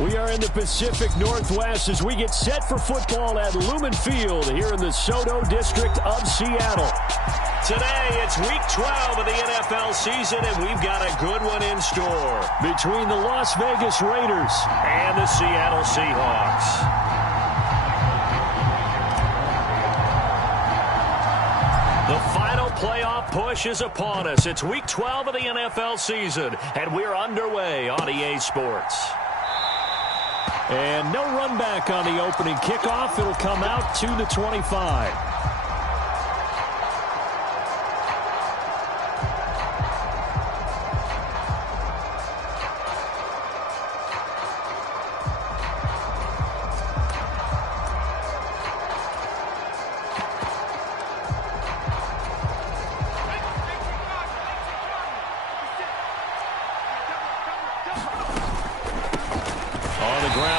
We are in the Pacific Northwest as we get set for football at Lumen Field here in the Soto District of Seattle. Today, it's Week 12 of the NFL season, and we've got a good one in store between the Las Vegas Raiders and the Seattle Seahawks. The final playoff push is upon us. It's Week 12 of the NFL season, and we're underway on EA Sports. And no run back on the opening kickoff. It'll come out to the 25.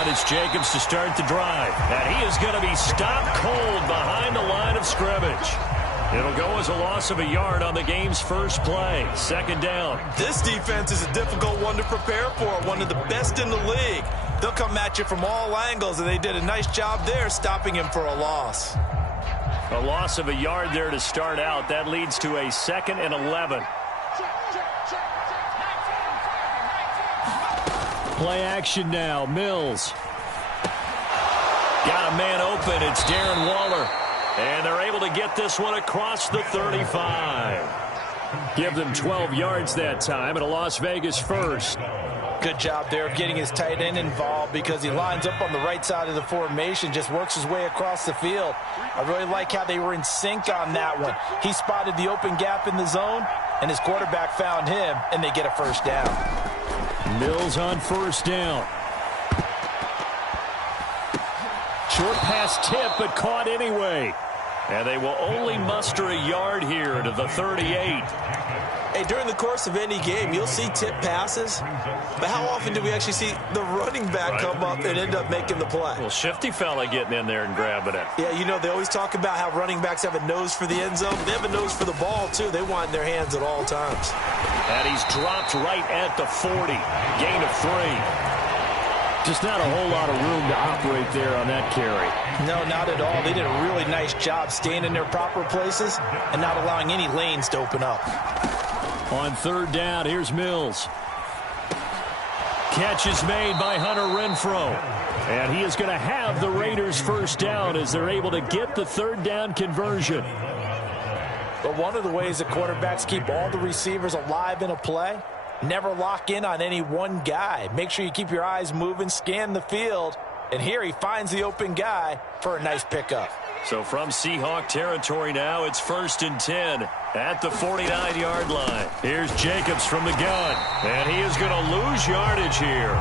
It's Jacobs to start the drive. And he is going to be stopped cold behind the line of scrimmage. It'll go as a loss of a yard on the game's first play. Second down. This defense is a difficult one to prepare for. One of the best in the league. They'll come at you from all angles, and they did a nice job there stopping him for a loss. A loss of a yard there to start out. That leads to a 2nd and 11. Play action now. Mills. Got a man open. It's Darren Waller. And they're able to get this one across the 35. Give them 12 yards that time and a Las Vegas first. Good job there of getting his tight end involved because he lines up on the right side of the formation, just works his way across the field. I really like how they were in sync on that one. He spotted the open gap in the zone, and his quarterback found him, and they get a first down. Mills on first down. Short pass tip, but caught anyway. And they will only muster a yard here to the 38. Hey, during the course of any game, you'll see tip passes. But how often do we actually see the running back come up and end up making the play? Well, shifty fella getting in there and grabbing it. Yeah, you know, they always talk about how running backs have a nose for the end zone. They have a nose for the ball, too. They want it in their hands at all times. And he's dropped right at the 40. Gain of 3. Just not a whole lot of room to operate there on that carry. No, not at all. They did a really nice job staying in their proper places and not allowing any lanes to open up. On third down, here's Mills. Catch is made by Hunter Renfrow. And he is going to have the Raiders first down as they're able to get the third down conversion. But one of the ways that quarterbacks keep all the receivers alive in a play, never lock in on any one guy. Make sure you keep your eyes moving, scan the field. And here he finds the open guy for a nice pickup. So from Seahawk territory now, it's 1st and 10 at the 49-yard line. Here's Jacobs from the gun. And he is going to lose yardage here.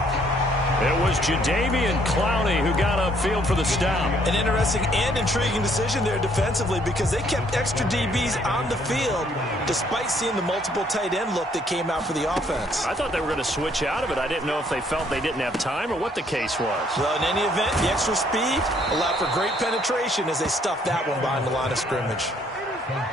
It was Jadeveon Clowney who got upfield for the stop. An interesting and intriguing decision there defensively because they kept extra DBs on the field despite seeing the multiple tight end look that came out for the offense. I thought they were going to switch out of it. I didn't know if they felt they didn't have time or what the case was. Well, in any event, the extra speed allowed for great penetration as they stuffed that one behind the line of scrimmage.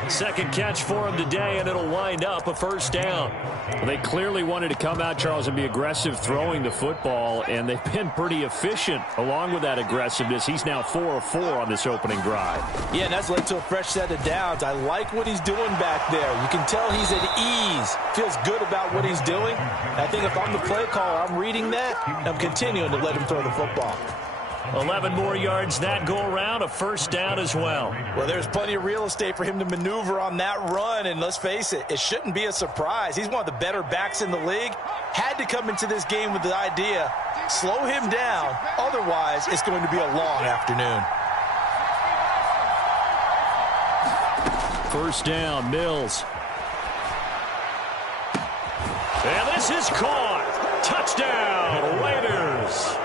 Second catch for him today, and it'll wind up a first down. Well, they clearly wanted to come out, Charles, and be aggressive throwing the football, and they've been pretty efficient along with that aggressiveness. He's now 4 of 4 on this opening drive. Yeah, and that's led to a fresh set of downs. I like what he's doing back there. You can tell he's at ease, feels good about what he's doing. I think if I'm the play caller, I'm reading that, and I'm continuing to let him throw the football. 11 more yards that go around, a first down as well. Well, there's plenty of real estate for him to maneuver on that run, and let's face it, it shouldn't be a surprise. He's one of the better backs in the league. Had to come into this game with the idea, slow him down, otherwise it's going to be a long afternoon. First down, Mills. And this is caught. Touchdown, Raiders.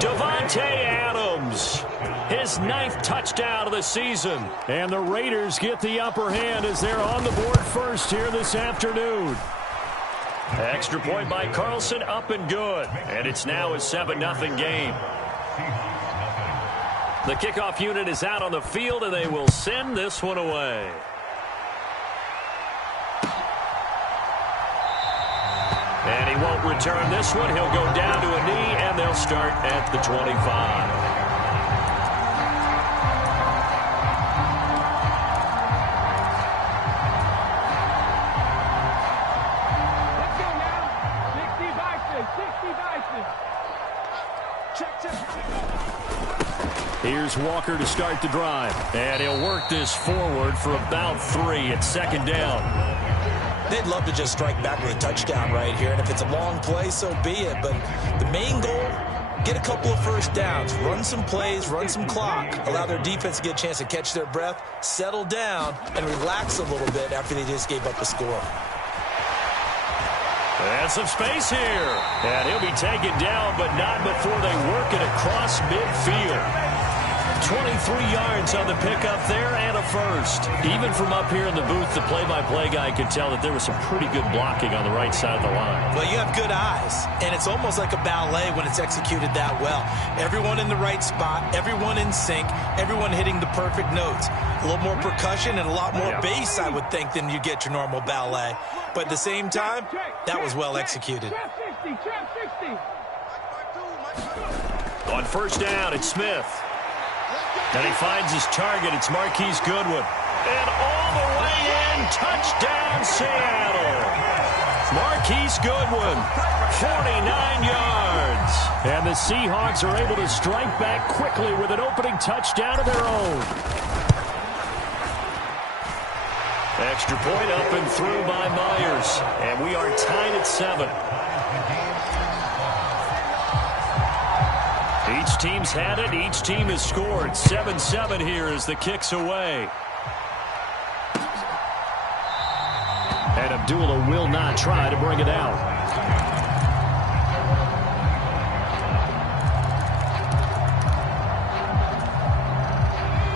Davante Adams, his 9th touchdown of the season. And the Raiders get the upper hand as they're on the board first here this afternoon. Extra point by Carlson, up and good. And it's now a 7-0 game. The kickoff unit is out on the field, and they will send this one away. And And he won't return this one. He'll go down to a knee, and they'll start at the 25. Here's Walker to start the drive. And he'll work this forward for about 3 at second down. They'd love to just strike back with a touchdown right here. And if it's a long play, so be it. But the main goal, get a couple of first downs. Run some plays, run some clock. Allow their defense to get a chance to catch their breath, settle down, and relax a little bit after they just gave up a score. And some space here. And he'll be taken down, but not before they work it across midfield. 23 yards on the pickup there and a first. Even from up here in the booth, the play-by-play guy could tell that there was some pretty good blocking on the right side of the line. Well, you have good eyes, and it's almost like a ballet when it's executed that well. Everyone in the right spot, everyone in sync, everyone hitting the perfect notes. A little more percussion and a lot more bass, I would think, than you get your normal ballet. But at the same time, that was well executed. On first down, it's Smith. And he finds his target. It's Marquise Goodwin. And all the way in, touchdown Seattle. Marquise Goodwin, 49 yards. And the Seahawks are able to strike back quickly with an opening touchdown of their own. Extra point up and through by Myers. And we are tied at 7. Each team's had it. Each team has scored. 7-7 here as the kick's away. And Abdullah will not try to bring it out.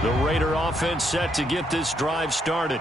The Raider offense set to get this drive started.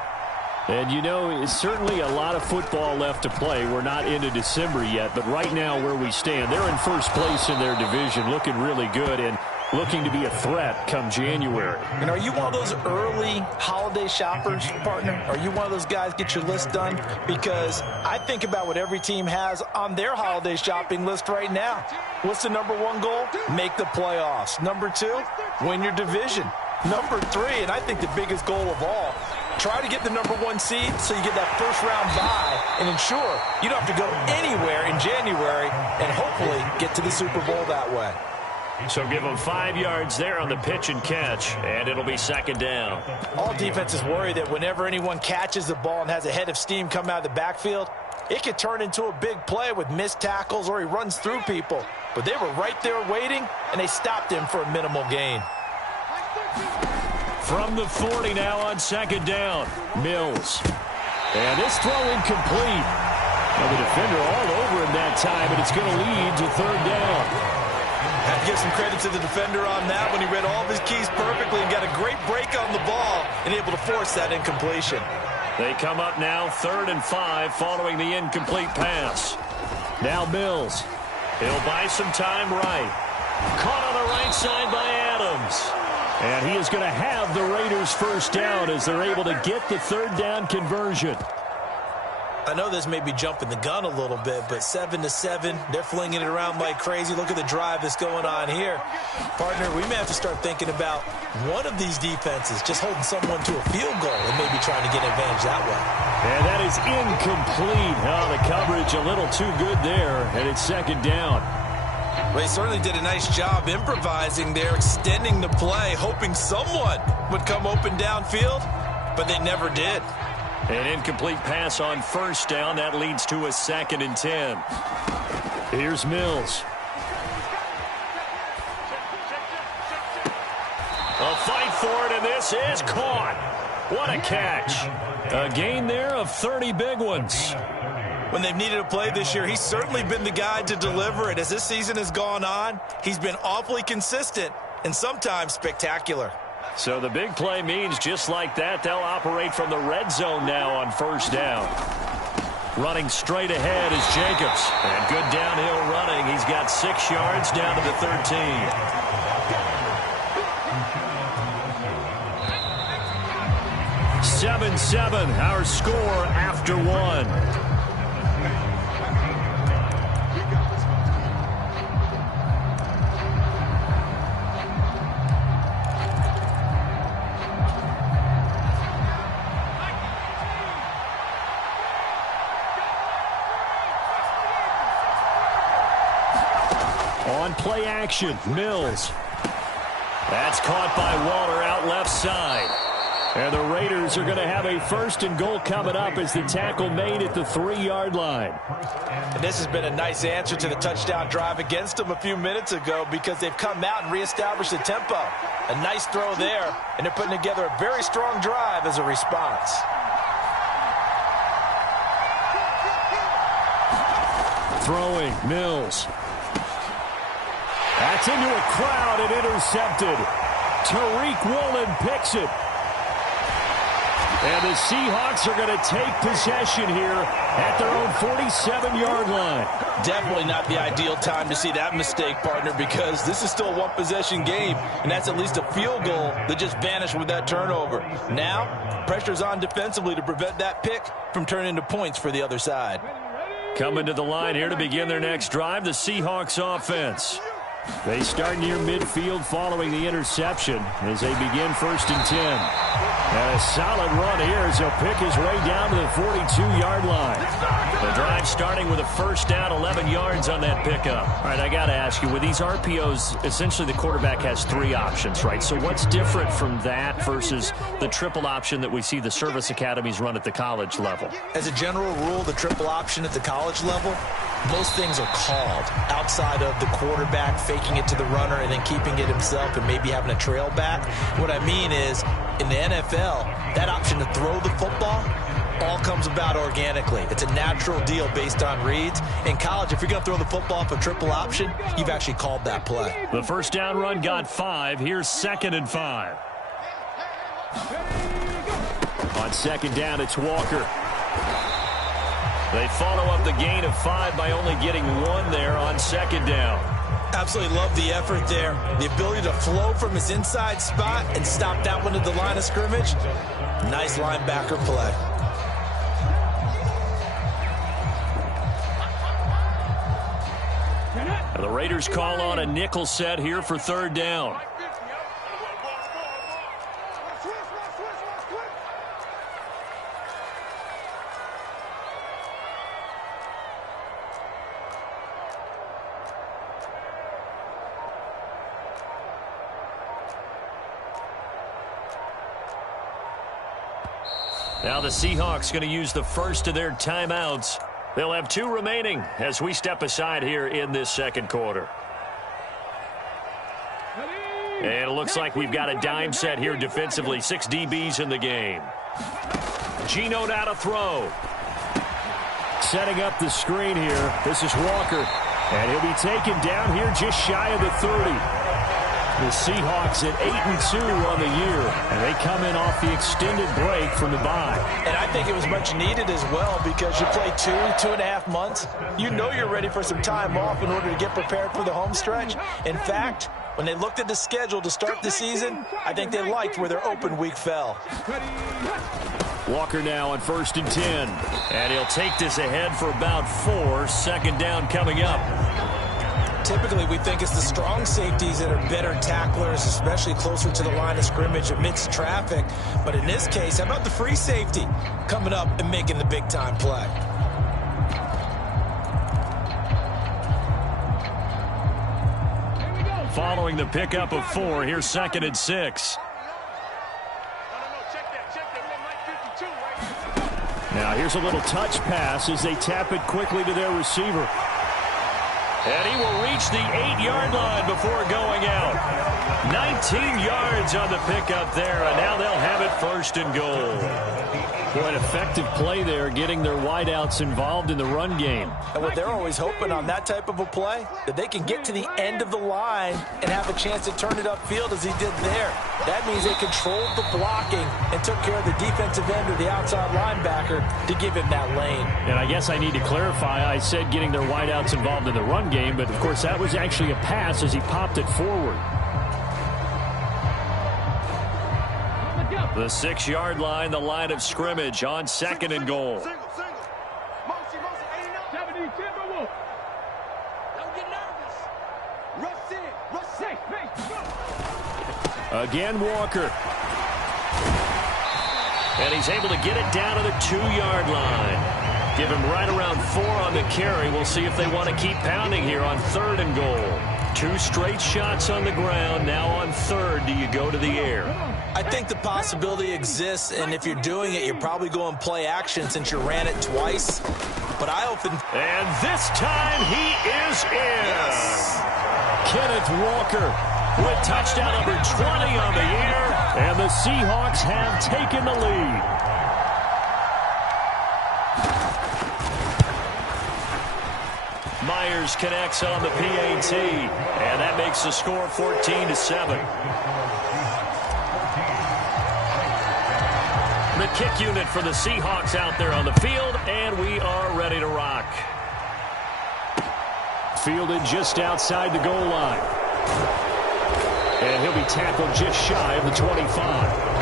And, you know, it's certainly a lot of football left to play. We're not into December yet, but right now where we stand, they're in first place in their division, looking really good and looking to be a threat come January. And are you one of those early holiday shoppers, partner? Are you one of those guys get your list done? Because I think about what every team has on their holiday shopping list right now. What's the number 1 goal? Make the playoffs. Number 2, win your division. Number 3, and I think the biggest goal of all, try to get the number 1 seed so you get that first-round bye and ensure you don't have to go anywhere in January and hopefully get to the Super Bowl that way. So give them 5 yards there on the pitch and catch, and it'll be second down. All defenses worry that whenever anyone catches the ball and has a head of steam come out of the backfield, it could turn into a big play with missed tackles or he runs through people. But they were right there waiting, and they stopped him for a minimal gain. From the 40 now on second down, Mills. And this throw incomplete. And the defender all over him that time, and it's going to lead to third down. Have to give some credit to the defender on that when he read all of his keys perfectly and got a great break on the ball and able to force that incompletion. They come up now 3rd and 5 following the incomplete pass. Now Mills. He'll buy some time right. Caught on the right side by Adams. And he is going to have the Raiders first down as they're able to get the third down conversion. I know this may be jumping the gun a little bit, but 7-7, they're flinging it around like crazy. Look at the drive that's going on here. Partner, we may have to start thinking about one of these defenses just holding someone to a field goal and maybe trying to get advantage that way. And that is incomplete. Oh, the coverage a little too good there, and it's second down. Well, they certainly did a nice job improvising there, extending the play, hoping someone would come open downfield, but they never did. An incomplete pass on first down. That leads to a 2nd and 10. Here's Mills. A fight for it, and this is caught. What a catch. A gain there of 30 big ones. When they've needed a play this year, he's certainly been the guy to deliver it. As this season has gone on, he's been awfully consistent and sometimes spectacular. So the big play means just like that, they'll operate from the red zone now on first down. Running straight ahead is Jacobs. And good downhill running. He's got 6 yards down to the 13. Seven, our score after 1. on play action. Mills. That's caught by Waller out left side. And the Raiders are going to have a 1st and goal coming up as the tackle made at the 3-yard line. And this has been a nice answer to the touchdown drive against them a few minutes ago because they've come out and reestablished the tempo. A nice throw there, and they're putting together a very strong drive as a response. Throwing, Mills. That's into a crowd and intercepted. Tariq Woolen picks it. And the Seahawks are going to take possession here at their own 47-yard line. Definitely not the ideal time to see that mistake, partner, because this is still a one-possession game, and that's at least a field goal that just vanished with that turnover. Now, pressure's on defensively to prevent that pick from turning into points for the other side. Coming to the line here to begin their next drive, the Seahawks offense. They start near midfield following the interception as they begin 1st and 10. And a solid run here as he'll pick his way down to the 42-yard line. The drive starting with a 1st down, 11 yards on that pickup. All right, I got to ask you, with these RPOs, essentially the quarterback has 3 options, right? So what's different from that versus the triple option that we see the service academies run at the college level? As a general rule, the triple option at the college level, most things are called outside of the quarterback faking it to the runner and then keeping it himself and maybe having a trail back. What I mean is, in the NFL, that option to throw the football all comes about organically. It's a natural deal based on reads. In college, if you're going to throw the football for triple option, you've actually called that play. The 1st down run got 5. Here's 2nd and 5. On 2nd down, it's Walker. They follow up the gain of 5 by only getting 1 there on 2nd down. Absolutely love the effort there. The ability to flow from his inside spot and stop that one at the line of scrimmage. Nice linebacker play. The Raiders call on a nickel set here for 3rd down. Now the Seahawks going to use the first of their timeouts. They'll have 2 remaining as we step aside here in this 2nd quarter. And it looks like we've got a dime set here defensively. 6 DBs in the game. Geno now to throw. Setting up the screen here. This is Walker. And he'll be taken down here just shy of the 30. The Seahawks at 8-2 on the year, and they come in off the extended break from the bye. And I think it was much needed as well because you play 2.5 months. You know you're ready for some time off in order to get prepared for the home stretch. In fact, when they looked at the schedule to start the season, I think they liked where their open week fell. Walker now on 1st and 10. And he'll take this ahead for about 4. 2nd down coming up. Typically, we think it's the strong safeties that are better tacklers, especially closer to the line of scrimmage amidst traffic. But in this case, how about the free safety coming up and making the big-time play? Following the pickup of 4, here's 2nd and 6. Now here's a little touch pass as they tap it quickly to their receiver. And he will reach the 8-yard line before going out. 19 yards on the pickup there, and now they'll have it 1st and goal. Boy, an effective play there, getting their wideouts involved in the run game. And what they're always hoping on that type of a play, that they can get to the end of the line and have a chance to turn it upfield as he did there. That means they controlled the blocking and took care of the defensive end or the outside linebacker to give him that lane. And I guess I need to clarify, I said getting their wideouts involved in the run game, but of course that was actually a pass as he popped it forward. The 6-yard line, the line of scrimmage on 2nd and goal. Again, Walker. And he's able to get it down to the 2-yard line. Give him right around 4 on the carry. We'll see if they want to keep pounding here on 3rd and goal. 2 straight shots on the ground. Now on 3rd, do you go to the air? I think the possibility exists, and if you're doing it, you're probably going play action since you ran it twice. But I often... And this time he is in. Yes. Kenneth Walker with touchdown number 20 on the year, and the Seahawks have taken the lead. Myers connects on the PAT, and that makes the score 14-7. The kick unit for the Seahawks out there on the field, and we are ready to rock. Fielded just outside the goal line. And he'll be tackled just shy of the 25.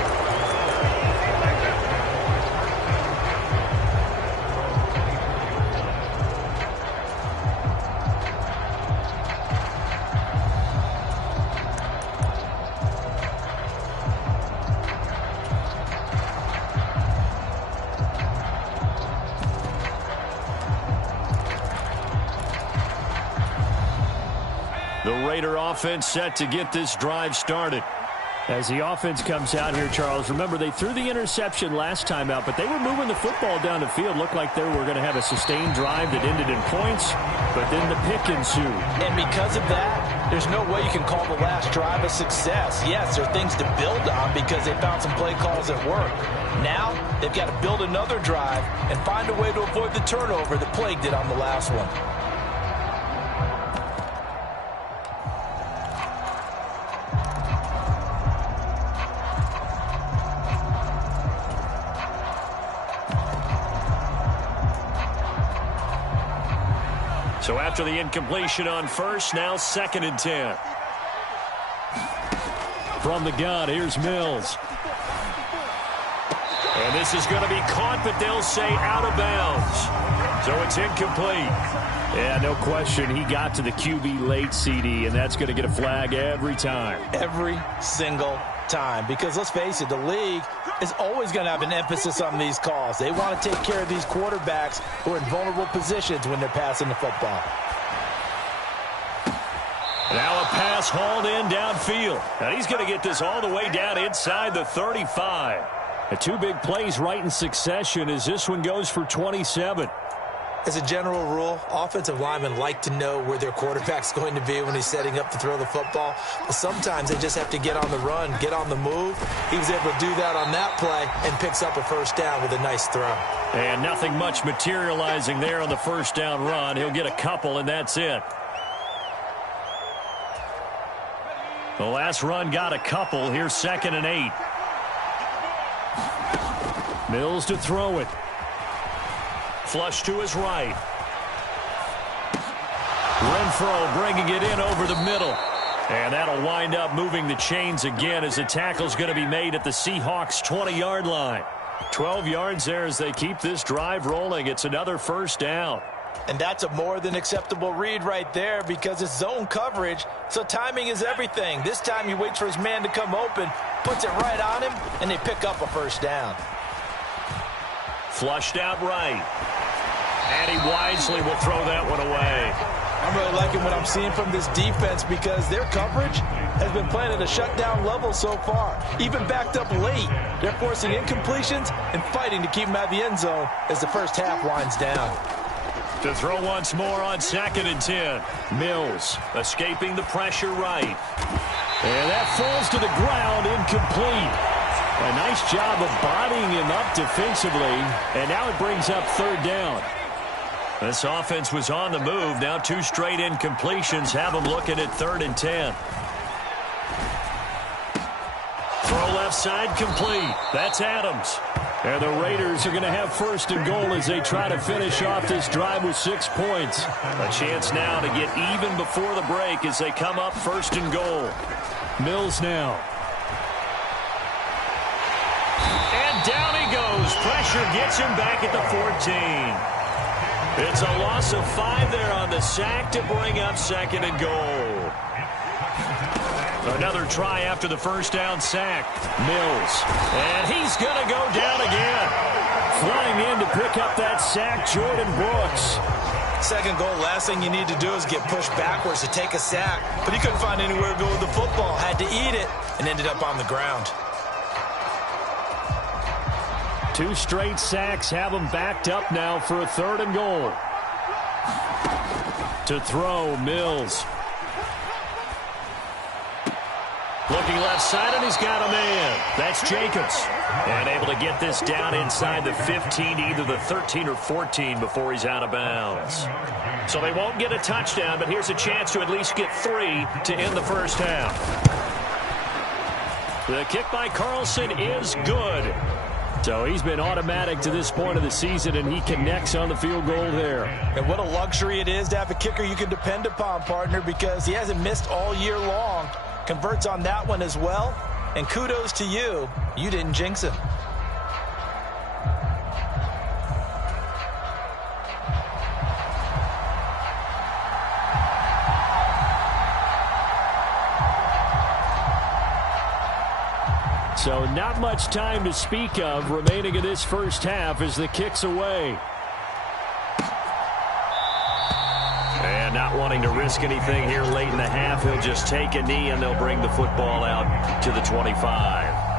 The Raider offense set to get this drive started. As the offense comes out here, Charles, remember they threw the interception last time out, but they were moving the football down the field. Looked like they were going to have a sustained drive that ended in points, but then the pick ensued. And because of that, there's no way you can call the last drive a success. Yes, there are things to build on because they found some play calls that work. Now, they've got to build another drive and find a way to avoid the turnover that plagued it on the last one. So after the incompletion on 1st, now 2nd and 10. From the gun, here's Mills. And this is going to be caught, but they'll say out of bounds. So it's incomplete. Yeah, no question. He got to the QB late, CD, and that's going to get a flag every time. Every single time. Because let's face it, the league is always going to have an emphasis on these calls. They want to take care of these quarterbacks who are in vulnerable positions when they're passing the football. Now a pass hauled in downfield. And he's going to get this all the way down inside the 35. The 2 big plays right in succession as this one goes for 27. As a general rule, offensive linemen like to know where their quarterback's going to be when he's setting up to throw the football. But sometimes they just have to get on the run, get on the move. He was able to do that on that play and picks up a 1st down with a nice throw. And nothing much materializing there on the 1st down run. He'll get a couple, and that's it. The last run got a couple. Here's 2nd and 8. Mills to throw it. Flush to his right. Renfro bringing it in over the middle. And that'll wind up moving the chains again as the tackle's going to be made at the Seahawks 20-yard line. 12 yards there as they keep this drive rolling. It's another 1st down. And that's a more than acceptable read right there because it's zone coverage, so timing is everything. This time he waits for his man to come open, puts it right on him, and they pick up a 1st down. Flushed out right. And he wisely will throw that one away. I'm really liking what I'm seeing from this defense because their coverage has been playing at a shutdown level so far. Even backed up late, they're forcing incompletions and fighting to keep them out of the end zone as the 1st half winds down. To throw once more on 2nd and 10. Mills escaping the pressure right. And that falls to the ground, incomplete. A nice job of bodying him up defensively, and now it brings up 3rd down. This offense was on the move. Now 2 straight incompletions have them looking at 3rd and 10. Throw left side complete. That's Adams. And the Raiders are going to have 1st and goal as they try to finish off this drive with 6 points. A chance now to get even before the break as they come up 1st and goal. Mills now. And down he goes. Pressure gets him back at the 14. It's a loss of 5 there on the sack to bring up 2nd and goal. Another try after the 1st down sack. Mills. And he's going to go down again. Flying in to pick up that sack, Jordan Brooks. Second goal, last thing you need to do is get pushed backwards to take a sack. But he couldn't find anywhere to go with the football. Had to eat it and ended up on the ground. 2 straight sacks have him backed up now for a 3rd and goal. To throw, Mills. Looking left side, and he's got a man. That's Jacobs. And able to get this down inside the 15, either the 13 or 14 before he's out of bounds. So they won't get a touchdown, but here's a chance to at least get 3 to end the first half. The kick by Carlson is good. So he's been automatic to this point of the season, and he connects on the field goal there. And what a luxury it is to have a kicker you can depend upon, partner, because he hasn't missed all year long. Converts on that one as well. And kudos to you. You didn't jinx him. So not much time to speak of remaining in this first half as the kick's away. And not wanting to risk anything here late in the half, he'll just take a knee and they'll bring the football out to the 25.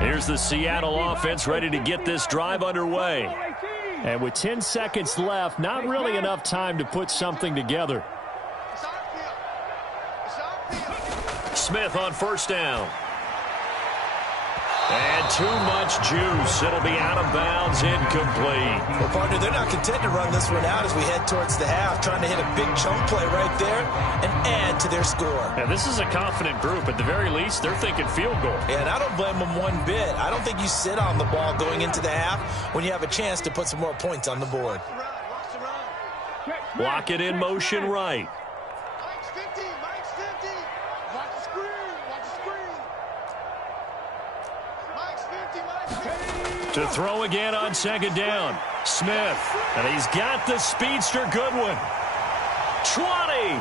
Here's the Seattle offense ready to get this drive underway. And with 10 seconds left, not really enough time to put something together. Smith on first down. And too much juice. It'll be out of bounds, incomplete. Well, partner, they're not content to run this one out as we head towards the half, trying to hit a big chunk play right there and add to their score. And this is a confident group. At the very least, they're thinking field goal. Yeah, and I don't blame them one bit. I don't think you sit on the ball going into the half when you have a chance to put some more points on the board. Block it in motion right. To throw again on second down. Smith. And he's got the speedster Goodwin. 20.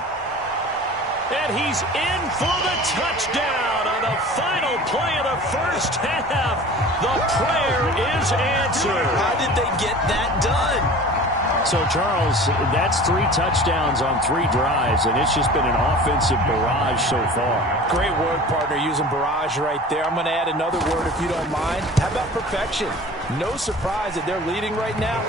And he's in for the touchdown on the final play of the first half. The prayer is answered. How did they get that done? So, Charles, that's 3 touchdowns on 3 drives, and it's just been an offensive barrage so far. Great word, partner, using barrage right there. I'm going to add another word if you don't mind. How about perfection? No surprise that they're leading right now.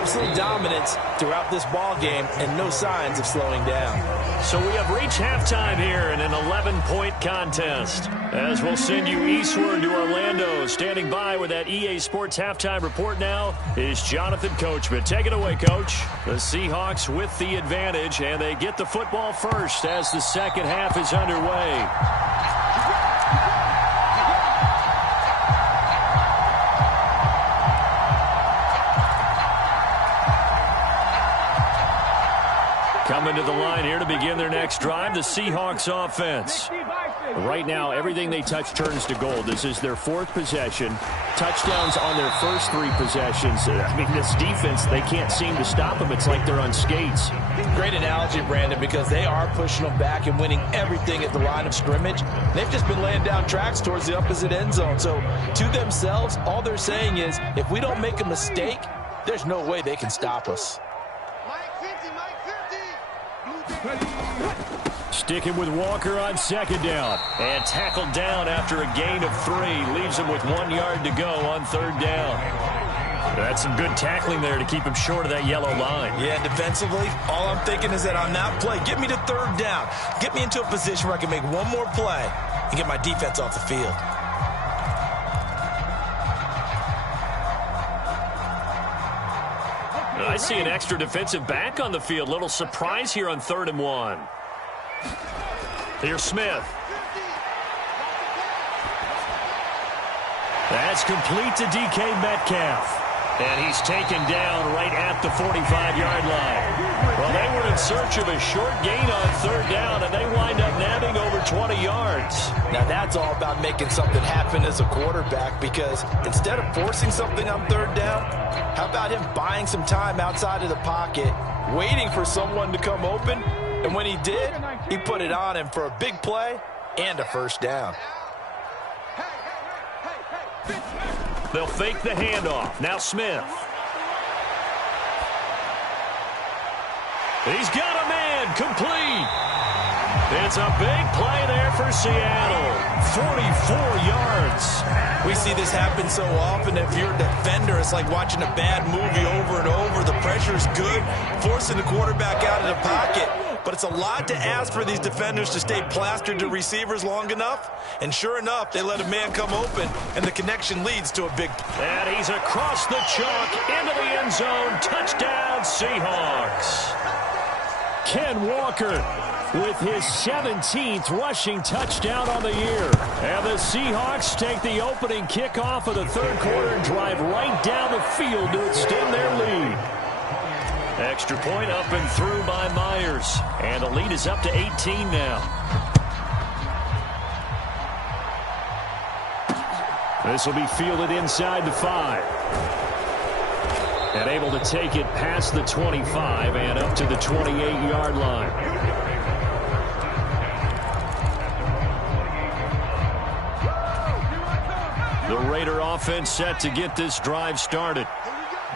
Absolute dominance throughout this ball game and no signs of slowing down. So we have reached halftime here in an 11-point contest. As we'll send you eastward to Orlando. Standing by with that EA Sports halftime report now is Jonathan Coachman. Take it away, Coach. The Seahawks with the advantage, and they get the football first as the second half is underway. Coming to the line here to begin their next drive, the Seahawks offense. Right now, everything they touch turns to gold. This is their 4th possession. Touchdowns on their first 3 possessions. I mean, this defense, they can't seem to stop them. It's like they're on skates. Great analogy, Brandon, because they are pushing them back and winning everything at the line of scrimmage. They've just been laying down tracks towards the opposite end zone. So, to themselves, all they're saying is, if we don't make a mistake, there's no way they can stop us. Sticking with Walker on second down. And tackled down after a gain of 3. Leaves him with 1 yard to go on third down. That's some good tackling there to keep him short of that yellow line. Yeah, defensively, all I'm thinking is that on that play, get me to third down. Get me into a position where I can make one more play and get my defense off the field. I see an extra defensive back on the field. Little surprise here on 3rd and 1. Here's Smith. That's complete to DK Metcalf. And he's taken down right at the 45-yard line. Well, they were in search of a short gain on third down, and they wind up nabbing over 20 yards. Now, that's all about making something happen as a quarterback, because instead of forcing something on third down, how about him buying some time outside of the pocket, waiting for someone to come open, And when he did, he put it on him for a big play and a first down. They'll fake the handoff. Now Smith. He's got a man complete. It's a big play there for Seattle. 44 yards. We see this happen so often. If you're a defender, it's like watching a bad movie over and over. The pressure's good, forcing the quarterback out of the pocket. But it's a lot to ask for these defenders to stay plastered to receivers long enough. And sure enough, they let a man come open, and the connection leads to a big play. And he's across the chalk into the end zone. Touchdown, Seahawks. Ken Walker with his 17th rushing touchdown on the year. And the Seahawks take the opening kickoff of the third quarter and drive right down the field to extend their lead. Extra point up and through by Myers. And the lead is up to 18 now. This will be fielded inside the 5. And able to take it past the 25 and up to the 28-yard line. The Raider offense set to get this drive started.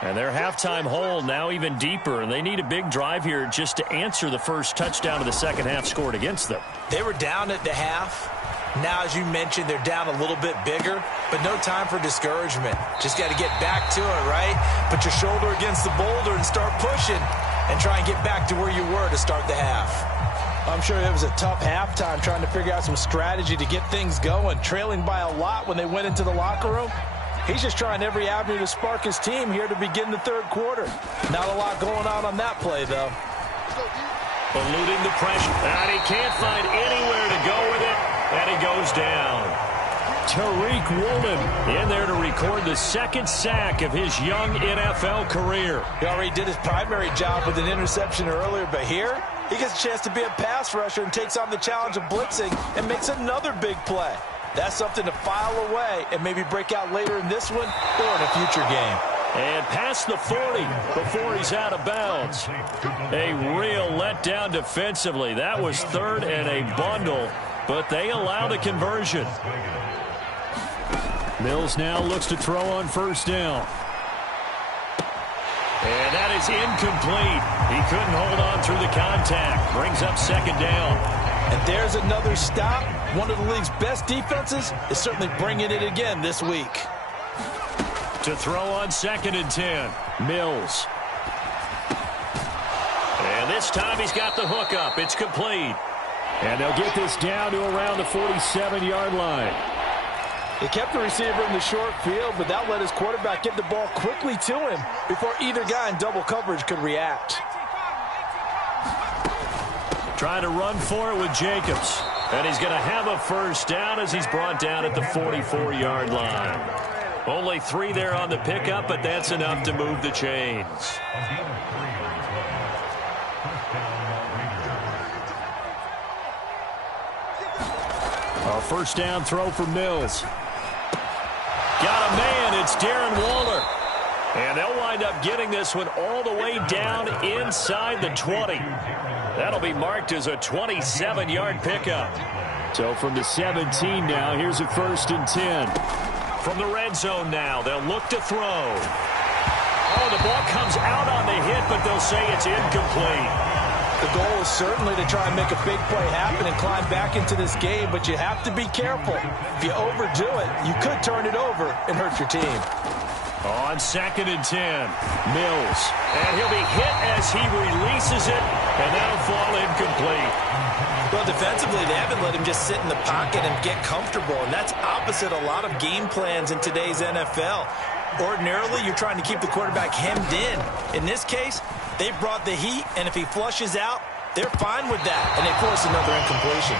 And their halftime hole now even deeper, and they need a big drive here just to answer the first touchdown of the second half scored against them. They were down at the half. Now, as you mentioned, they're down a little bit bigger, but no time for discouragement. Just got to get back to it, right? Put your shoulder against the boulder and start pushing and try and get back to where you were to start the half. I'm sure it was a tough halftime trying to figure out some strategy to get things going, trailing by a lot when they went into the locker room. He's just trying every avenue to spark his team here to begin the third quarter. Not a lot going on that play, though. Eluding the pressure. And he can't find anywhere to go with it. And he goes down. Tariq Woolen in there to record the second sack of his young NFL career. He already did his primary job with an interception earlier, but here he gets a chance to be a pass rusher and takes on the challenge of blitzing and makes another big play. That's something to file away and maybe break out later in this one or in a future game. And past the 40 before he's out of bounds. A real letdown defensively. That was third and a bundle, but they allow the conversion. Mills now looks to throw on first down. And that is incomplete. He couldn't hold on through the contact. Brings up second down. And there's another stop. One of the league's best defenses is certainly bringing it again this week. To throw on second and 10. Mills. And this time he's got the hook up. It's complete. And they'll get this down to around the 47-yard line. He kept the receiver in the short field, but that let his quarterback get the ball quickly to him before either guy in double coverage could react. Trying to run for it with Jacobs. And he's going to have a first down as he's brought down at the 44-yard line. Only 3 there on the pickup, but that's enough to move the chains. A first down throw for Mills. Got a man. It's Darren Waller. And they'll wind up getting this one all the way down inside the 20. That'll be marked as a 27-yard pickup. So from the 17 now, here's a first and 10. From the red zone now, they'll look to throw. Oh, the ball comes out on the hit, but they'll say it's incomplete. The goal is certainly to try and make a big play happen and climb back into this game, but you have to be careful. If you overdo it, you could turn it over and hurt your team. On second and 10, Mills. And he'll be hit as he releases it, and that'll fall incomplete. Well, defensively, they haven't let him just sit in the pocket and get comfortable, and that's opposite a lot of game plans in today's NFL. Ordinarily, you're trying to keep the quarterback hemmed in. In this case, they brought the heat, and if he flushes out, they're fine with that, and they force another incompletion.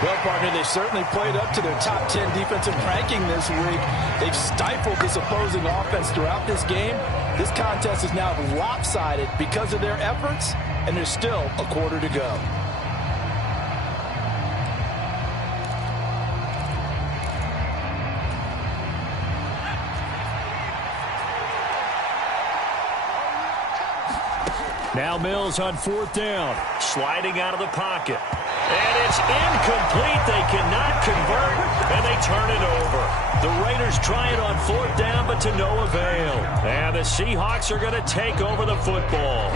Well, partner, they certainly played up to their top 10 defensive ranking this week. They've stifled this opposing offense throughout this game. This contest is now lopsided because of their efforts, and there's still a quarter to go. Now Mills on 4th down. Sliding out of the pocket. And it's incomplete. They cannot convert, and they turn it over. The Raiders try it on 4th down, but to no avail. And the Seahawks are going to take over the football.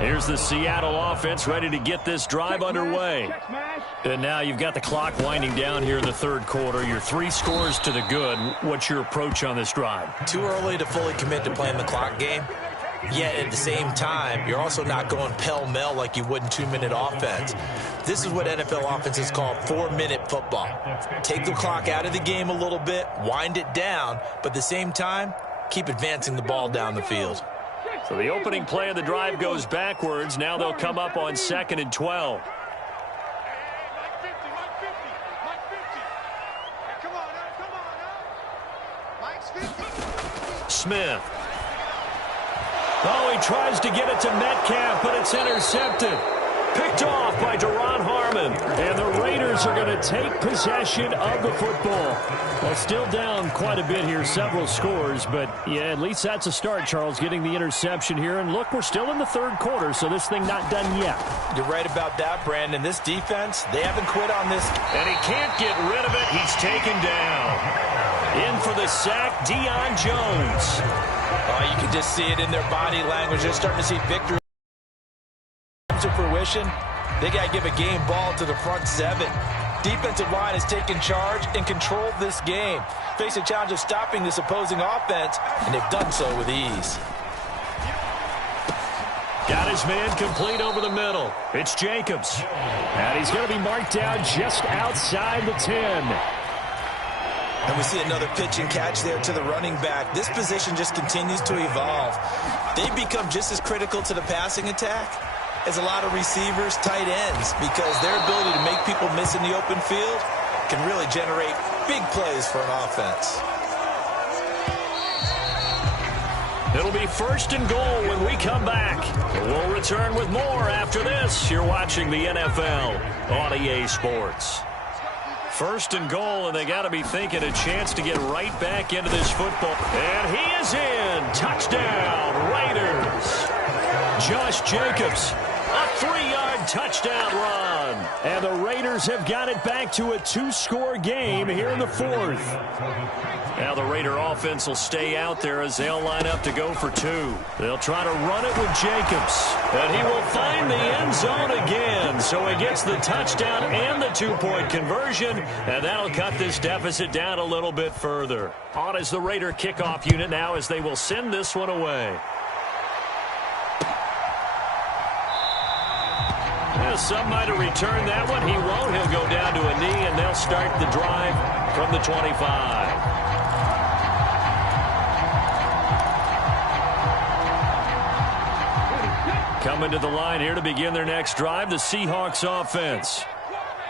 Here's the Seattle offense ready to get this drive underway. And now you've got the clock winding down here in the 3rd quarter. You're 3 scores to the good. What's your approach on this drive? Too early to fully commit to playing the clock game. Yet at the same time, you're also not going pell-mell like you would in 2-minute offense. This is what NFL offenses call 4-minute football. Take the clock out of the game a little bit, wind it down, but at the same time, keep advancing the ball down the field. So the opening play of the drive goes backwards. Now they'll come up on 2nd and 12. Smith. Oh, he tries to get it to Metcalf, but it's intercepted. Picked off by Duron Harmon. And the Raiders are going to take possession of the football. Well, still down quite a bit here, several scores. But, yeah, at least that's a start, Charles, getting the interception here. And, look, we're still in the 3rd quarter, so this thing not done yet. You're right about that, Brandon. This defense, they haven't quit on this. And he can't get rid of it. He's taken down. In for the sack, Deion Jones. Oh, you can just see it in their body language. They're starting to see victory to fruition. They got to give a game ball to the front 7. Defensive line has taken charge and controlled this game. Face a challenge of stopping this opposing offense, and they've done so with ease. Got his man complete over the middle. It's Jacobs. And he's going to be marked down just outside the 10. And we see another pitch and catch there to the running back. This position just continues to evolve. They've become just as critical to the passing attack as a lot of receivers, tight ends, because their ability to make people miss in the open field can really generate big plays for an offense. It'll be 1st and goal when we come back. We'll return with more after this. You're watching the NFL on EA Sports. 1st and goal, and they got to be thinking a chance to get right back into this football. And he is in. Touchdown, Raiders. Josh Jacobs, a 3-yard touchdown run. And the Raiders have got it back to a 2-score game here in the 4th. Now the Raider offense will stay out there as they'll line up to go for 2. They'll try to run it with Jacobs. And he will find the end zone again. So he gets the touchdown and the 2-point conversion. And that'll cut this deficit down a little bit further. On is the Raider kickoff unit now as they will send this one away. Yeah, some might have returned that one. He won't. He'll go down to a knee, and they'll start the drive from the 25. Coming to the line here to begin their next drive, the Seahawks offense.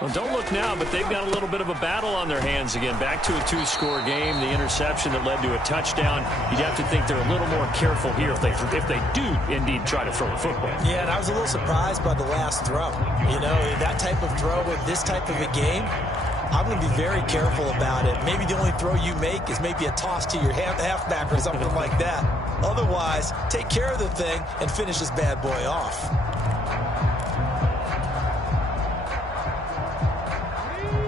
Well, don't look now, but they've got a little bit of a battle on their hands again. Back to a 2-score game. The interception that led to a touchdown. You'd have to think they're a little more careful here if they do indeed try to throw the football. Yeah, and I was a little surprised by the last throw. You know, that type of throw with this type of a game, I'm going to be very careful about it. Maybe the only throw you make is maybe a toss to your halfback or something like that. Otherwise, take care of the thing and finish this bad boy off.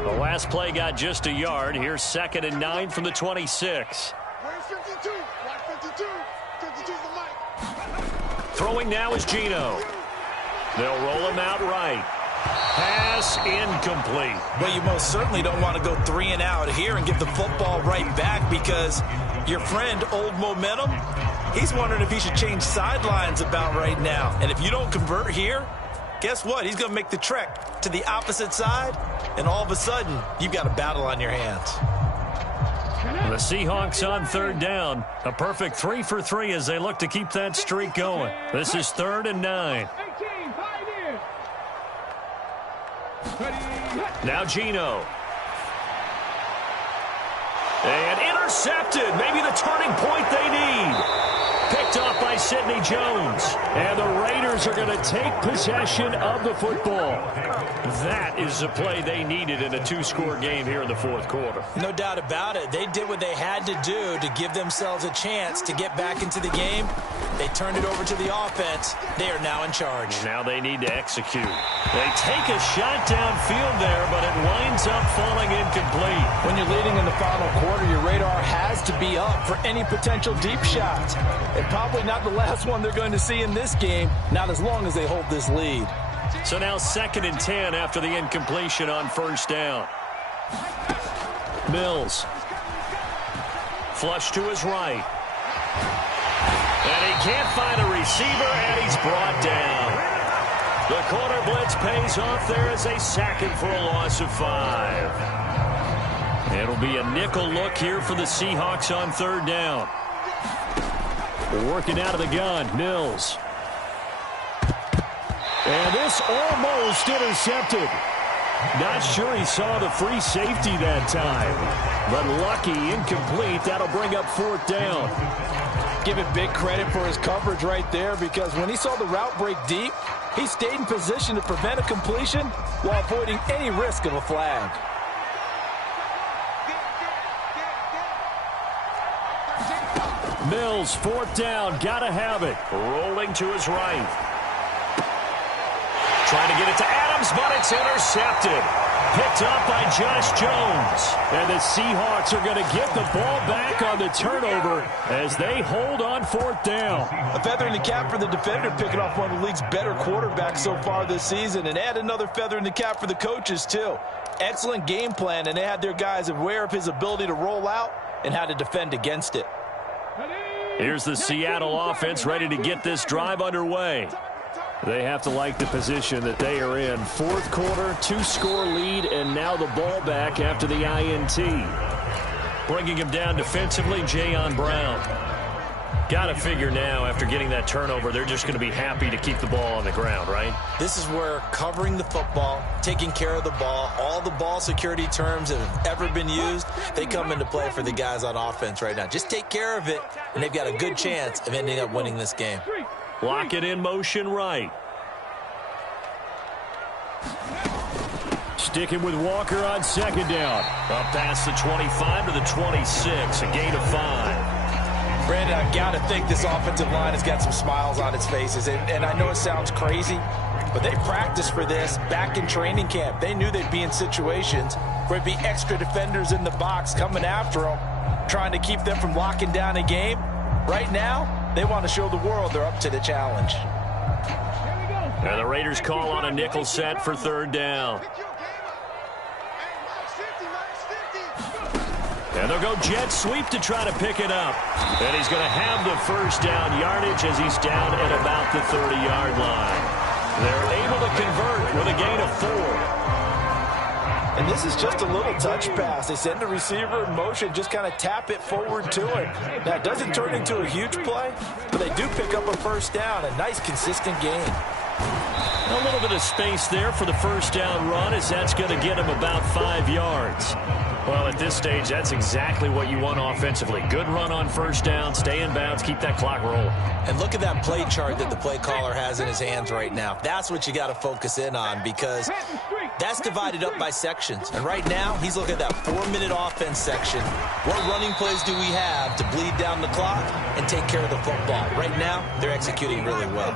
The last play got just a yard. Here's 2nd and 9 from the 26. Where's 52? Watch 52. 52's the mic. Throwing now is Geno. They'll roll him out right. Pass incomplete. Well, you most certainly don't want to go 3 and out here and give the football right back, because your friend, Old Momentum, he's wondering if he should change sidelines about right now. And if you don't convert here, guess what? He's going to make the trek to the opposite side, and all of a sudden, you've got a battle on your hands. The Seahawks on 3rd down. A perfect 3 for 3 as they look to keep that streak going. This is 3rd and 9. Now Geno. And intercepted. Maybe the turning point they need. Picked off by Sidney Jones. And the Raiders are going to take possession of the football. That is the play they needed in a 2-score game here in the 4th quarter. No doubt about it. They did what they had to do to give themselves a chance to get back into the game. They turned it over to the offense. They are now in charge. Now they need to execute. They take a shot downfield there, but it winds up falling incomplete. When you're leading in the final quarter, your radar has to be up for any potential deep shots. And probably not the last one they're going to see in this game, not as long as they hold this lead. So now 2nd and 10 after the incompletion on 1st down. Mills. Flush to his right. And he can't find a receiver, and he's brought down. The corner blitz pays off there as they sack him for a loss of 5. It'll be a nickel look here for the Seahawks on 3rd down. Working out of the gun, Mills. And this almost intercepted. Not sure he saw the free safety that time. But lucky, incomplete. That'll bring up 4th down. Give it big credit for his coverage right there, because when he saw the route break deep, he stayed in position to prevent a completion while avoiding any risk of a flag. Mills, 4th down, gotta have it. Rolling to his right. Trying to get it to Adams, but it's intercepted. Picked up by Josh Jones. And the Seahawks are going to get the ball back on the turnover as they hold on 4th down. A feather in the cap for the defender, picking off one of the league's better quarterbacks so far this season. And add another feather in the cap for the coaches, too. Excellent game plan, and they had their guys aware of his ability to roll out and how to defend against it. Here's the Seattle offense ready to get this drive underway. They have to like the position that they are in. 4th quarter, 2-score lead, and now the ball back after the INT. Bringing him down defensively, Jayon Brown. Got to figure now, after getting that turnover, they're just going to be happy to keep the ball on the ground, right? This is where covering the football, taking care of the ball, all the ball security terms that have ever been used, they come into play for the guys on offense right now. Just take care of it, and they've got a good chance of ending up winning this game. Lock it in motion right. Sticking with Walker on 2nd down. Up past the 25 to the 26, a gain of 5. Brandon, I've got to think this offensive line has got some smiles on its faces. And I know it sounds crazy, but they practiced for this back in training camp. They knew they'd be in situations where there'd be extra defenders in the box coming after them, trying to keep them from locking down a game. Right now, they want to show the world they're up to the challenge. And the Raiders call on a nickel set for 3rd down. And they'll go jet sweep to try to pick it up. And he's going to have the 1st down yardage as he's down at about the 30-yard line. They're able to convert with a gain of 4. And this is just a little touch pass. They send the receiver in motion, just kind of tap it forward to him. Now, it doesn't turn into a huge play, but they do pick up a 1st down. A nice, consistent gain. A little bit of space there for the 1st down run, as that's going to get him about 5 yards. Well, at this stage, that's exactly what you want offensively. Good run on 1st down, stay in bounds, keep that clock rolling. And look at that play chart that the play caller has in his hands right now. That's what you got to focus in on, because that's divided up by sections. And right now, he's looking at that 4-minute offense section. What running plays do we have to bleed down the clock and take care of the football? Right now, they're executing really well.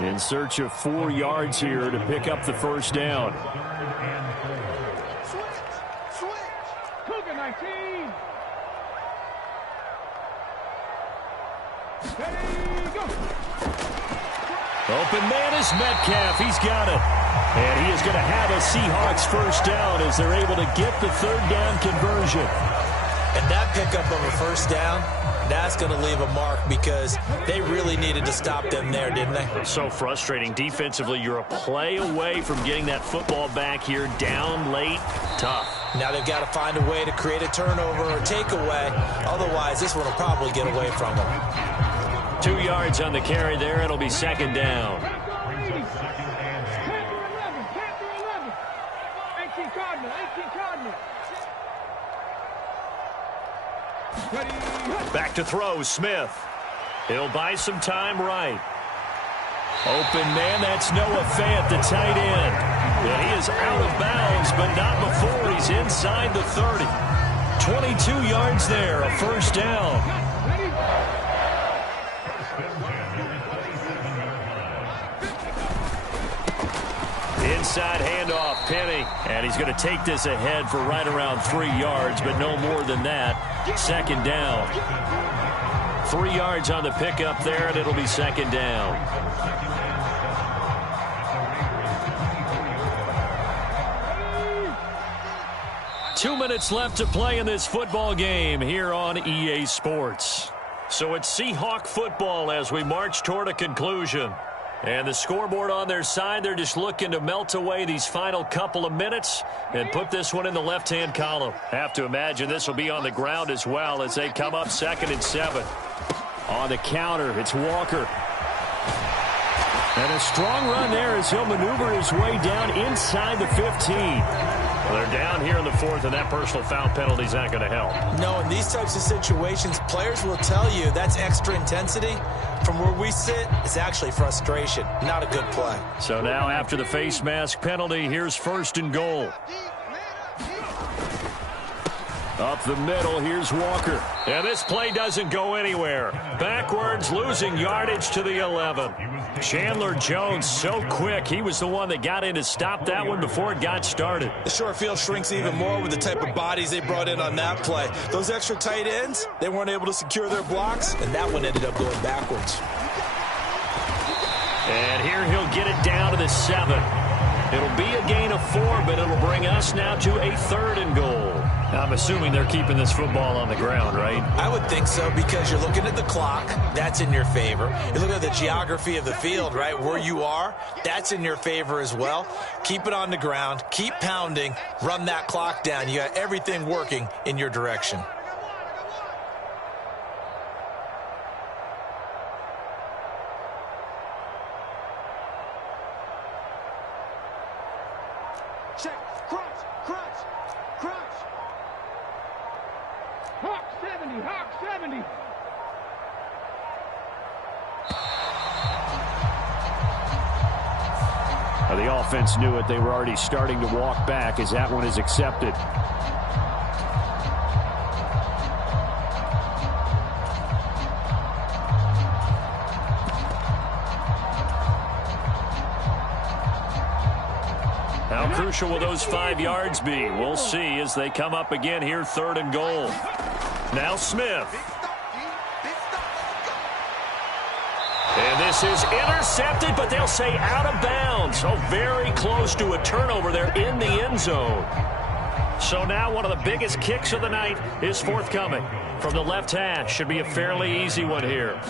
In search of 4 yards here to pick up the 1st down. Open man is Metcalf. He's got it. And he is going to have a Seahawks 1st down as they're able to get the 3rd down conversion. And that pickup of a 1st down, that's going to leave a mark, because they really needed to stop them there, didn't they? So frustrating. Defensively, you're a play away from getting that football back here, down late. Tough. Now they've got to find a way to create a turnover or takeaway. Otherwise, this one will probably get away from them. 2 yards on the carry there. It'll be 2nd down. Back to throw, Smith. He'll buy some time right. Open man, that's Noah Fant, the tight end. And he is out of bounds, but not before he's inside the 30. 22 yards there, a 1st down. Inside handoff, Penny. And he's going to take this ahead for right around 3 yards, but no more than that. Second down. 3 yards on the pickup there, and it'll be second down. Two minutes left to play in this football game here on EA Sports. So it's Seahawk football as we march toward a conclusion. And the scoreboard on their side, they're just looking to melt away these final couple of minutes and put this one in the left-hand column. Have to imagine this will be on the ground as well as they come up 2nd and 7. On the counter, it's Walker. And a strong run there as he'll maneuver his way down inside the 15. Well, they're down here in the 4th, and that personal foul penalty is not going to help. No, in these types of situations, players will tell you that's extra intensity. From where we sit, it's actually frustration. Not a good play. So now after the face mask penalty, here's 1st and goal. Up the middle, here's Walker. And this play doesn't go anywhere. Backwards, losing yardage to the 11. Chandler Jones, so quick. He was the one that got in to stop that one before it got started. The short field shrinks even more with the type of bodies they brought in on that play. Those extra tight ends, they weren't able to secure their blocks, and that one ended up going backwards. And here he'll get it down to the 7. It'll be a gain of 4, but it'll bring us now to a 3rd and goal. I'm assuming they're keeping this football on the ground, right? I would think so, because you're looking at the clock. That's in your favor. You look at the geography of the field, right? Where you are, that's in your favor as well. Keep it on the ground. Keep pounding. Run that clock down. You got everything working in your direction. Check. Crunch. Hawk 70. Hawk 70. Well, the offense knew it. They were already starting to walk back as that one is accepted. How crucial will those 5 yards be? We'll see as they come up again here, 3rd and goal. Now Smith. And this is intercepted, but they'll say out of bounds. So very close to a turnover there in the end zone. So now one of the biggest kicks of the night is forthcoming. From the left hash, should be a fairly easy one here.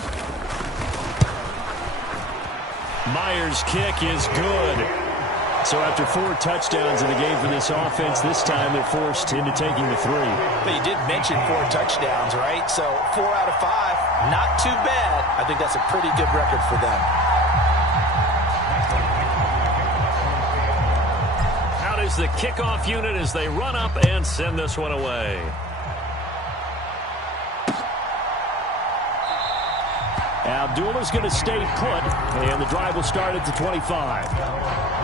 Myers' kick is good. So after 4 touchdowns in the game for this offense, this time they're forced into taking the 3. But you did mention 4 touchdowns, right? So 4 out of 5, not too bad. I think that's a pretty good record for them. Out is the kickoff unit as they run up and send this one away. Abdullah's going to stay put, and the drive will start at the 25.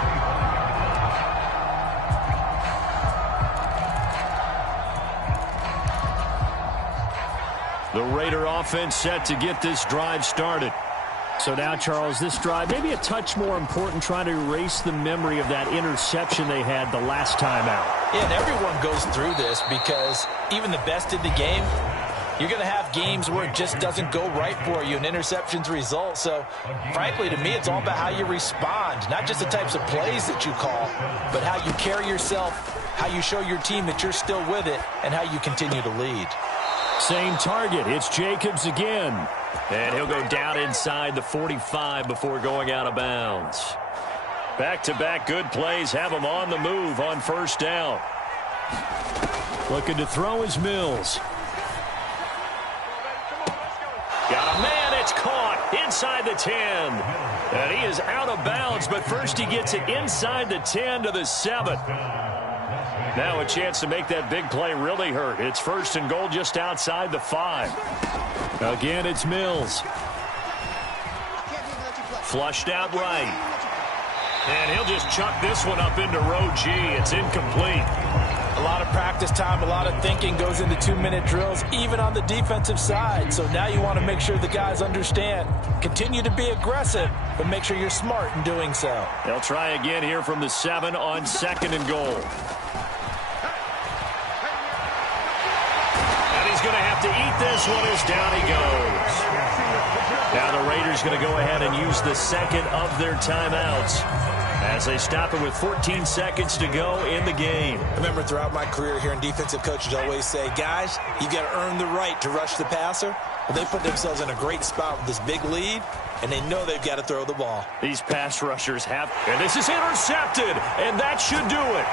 The Raider offense set to get this drive started. So now, Charles, this drive maybe a touch more important, trying to erase the memory of that interception they had the last time out. Yeah, and everyone goes through this because even the best in the game, you're going to have games where it just doesn't go right for you and interceptions result. So, frankly, to me, it's all about how you respond, not just the types of plays that you call, but how you carry yourself, how you show your team that you're still with it, and how you continue to lead. Same target. It's Jacobs again. And he'll go down inside the 45 before going out of bounds. Back-to-back good plays have him on the move on 1st down. Looking to throw is Mills. Got a man. It's caught inside the 10. And he is out of bounds, but first he gets it inside the 10 to the 7. Now a chance to make that big play really hurt. It's 1st and goal just outside the 5. Again, it's Mills. Flushed out right. And he'll just chuck this one up into row G. It's incomplete. A lot of practice time, a lot of thinking goes into 2-minute drills, even on the defensive side. So now you want to make sure the guys understand. Continue to be aggressive, but make sure you're smart in doing so. They'll try again here from the 7 on 2nd and goal. And he's going to have to eat this one as down he goes. Now the Raiders going to go ahead and use the second of their timeouts as they stop it with 14 seconds to go in the game. I remember throughout my career here in defensive coaches always say, guys, you got to earn the right to rush the passer. Well, they put themselves in a great spot with this big lead, and they know they've got to throw the ball. These pass rushers have, and this is intercepted, and that should do it.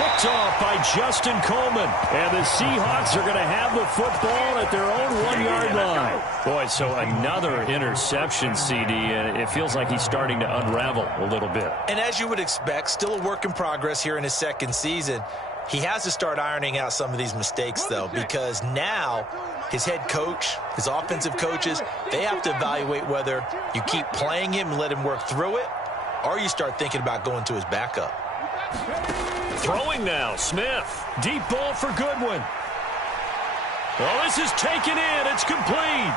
Picked off by Justin Coleman, and the Seahawks are going to have the football at their own 1-yard line. Boy, so another interception, CD, and it feels like he's starting to unravel a little bit. And as you would expect, still a work in progress here in his second season. He has to start ironing out some of these mistakes, though, because now his head coach, his offensive coaches, they have to evaluate whether you keep playing him and let him work through it, or you start thinking about going to his backup. Throwing now, Smith. Deep ball for Goodwin. Oh, this is taken in. It's complete.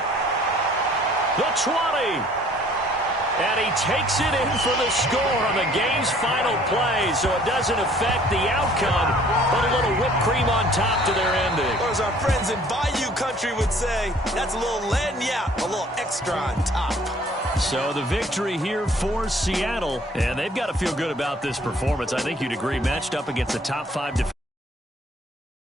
The 20. And he takes it in for the score on the game's final play, so it doesn't affect the outcome, but a little whipped cream on top to their ending. Or as our friends in Bayou Country would say, that's a little lagniappe, a little extra on top. So the victory here for Seattle, and they've got to feel good about this performance. I think you'd agree, matched up against the top 5 defenders.